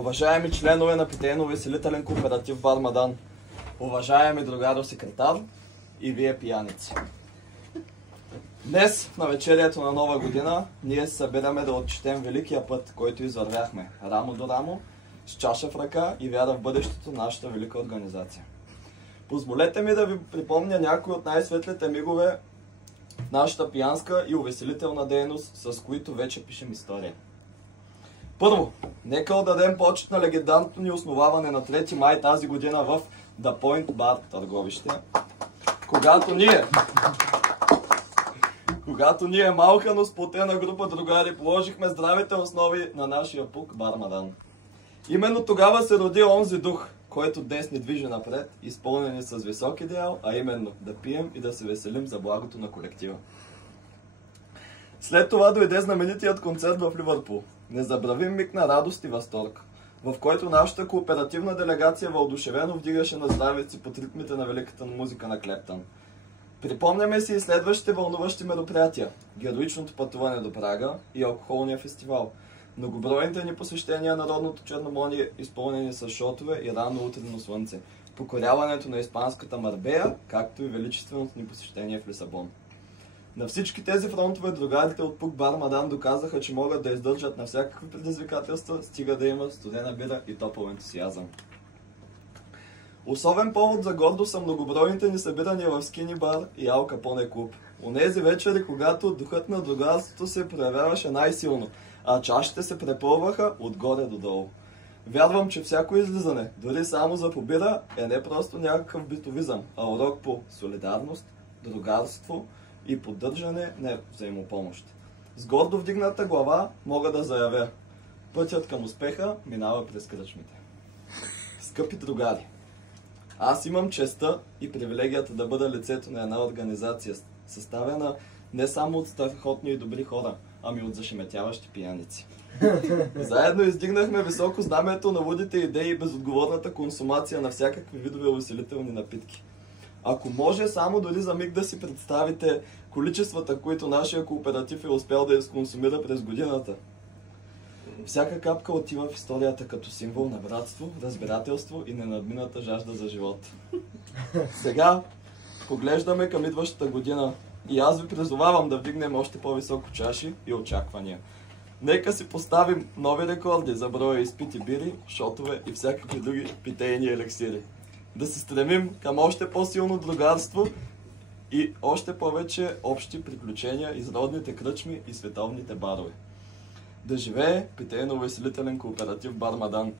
Уважаеми членове на питейно-веселителен кооператив Бар Мадан, уважаеми другаро секретар и вие пияници. Днес, в навечерието на Нова година, ние се събираме да отчетем великия път, който извървяхме рамо до рамо, с чаша в ръка и вяра в бъдещето на нашата велика организация. Позволете ми да ви припомня някои от най-светлите мигове в нашата пиянска и увеселителна дейност, с които вече пишем история. Първо, нека отдадем почет на легендарното ни основаване на 3 май тази година в The Point Bar Търговище, когато ние малка, но сплотена група другари положихме здравите основи на нашия ПУК Бар Мадан. Именно тогава се роди онзи дух, който днес ни движи напред, изпълнени с висок идеал, а именно да пием и да се веселим за благото на колектива. След това дойде знаменитият концерт в Ливърпул. Незабравим миг на радост и възторг, в който нашата кооперативна делегация въодушевено вдигаше на здравето си под ритмите на великата музика на Клептън. Припомняме си и следващите вълнуващи мероприятия, героичното пътуване до Прага и алкохолния фестивал, многобройните ни посещения на родното Черноморие, изпълнени с шотове и рано утрено слънце, покоряването на испанската Марбея, както и величественото ни посещение в Лисабон. На всички тези фронтове другарите от ПУК Бар Мадан доказаха, че могат да издържат на всякакви предизвикателства, стига да имат студена бира и топъл ентусиазъм. Особен повод за гордост са многобройните ни събирания в Скини бар и Ал Капоне клуб. Онези вечери, когато духът на другарството се проявяваше най-силно, а чашите се препълваха отгоре до долу. Вярвам, че всяко излизане, дори само за побира, е не просто някакъв битовизъм, а урок по солидарност, другарство и поддържане на взаимопомощ. С гордо вдигната глава мога да заявя: пътят към успеха минава през кръчмите. Скъпи другари, аз имам честта и привилегията да бъда лицето на една организация, съставена не само от страхотни и добри хора, ами от зашеметяващи пияници. Заедно издигнахме високо знамето на лудите идеи и безотговорната консумация на всякакви видове усилителни напитки. Ако може само дори за миг да си представите количествата, които нашия кооператив е успял да изконсумира през годината. Всяка капка отива в историята като символ на братство, разбирателство и ненадмината жажда за живот. Сега поглеждаме към идващата година и аз ви призовавам да вдигнем още по-високо чаши и очаквания. Нека си поставим нови рекорди за броя изпити бири, шотове и всякакви други питейни елексири. Да се стремим към още по-силно другарство и още повече общи приключения из родните кръчми и световните барове. Да живее питейно-веселителен кооператив Бар Мадан!